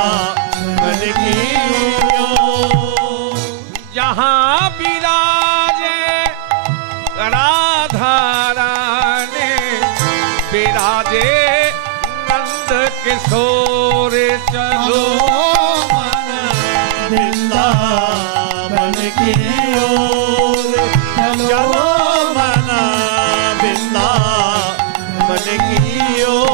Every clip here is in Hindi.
वृंदावन की ओर। जहाँ विराजे राधा रानी विराजे नंद किशोर चलो मन वृंदावन की ओर। चलो मन वृंदावन की ओर।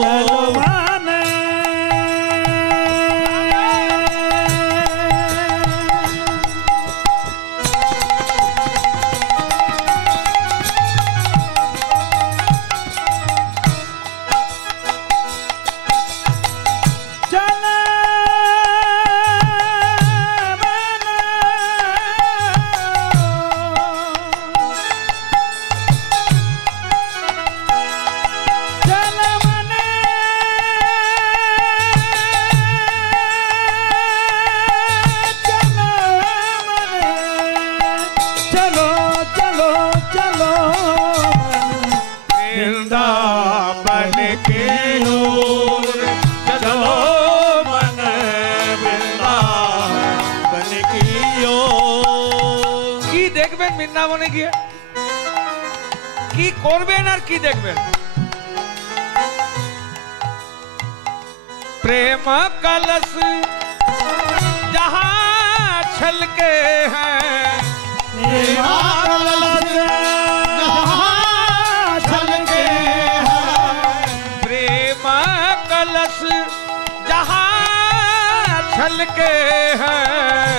বৃন্দাবনে গিয়ে কি করবেন আর কি দেখবেন? प्रेम कलश जहाँ छलके हैं, प्रेम कलश जहाँ छलके हैं, प्रेम कलश जहाँ छलके हैं,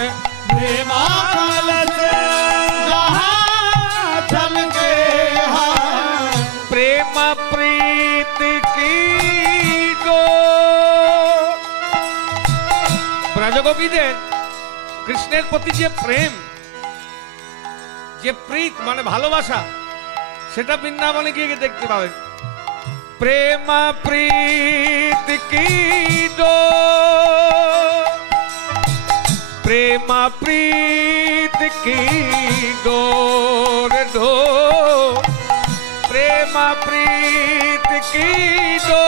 प्रेम कलश जहाँ छलके हैं, प्रेम प्रीत की ব্রজগোপীদের কৃষ্ণের প্রতি যে প্রেম, যে প্রীত মানে ভালোবাসা, সেটা বৃন্দাবনে গিয়ে দেখতে পাবেন। প্রেম প্রীত কি দো, প্রেম প্রীত কি ডোর ডো, প্রেম প্রীত কি ডো,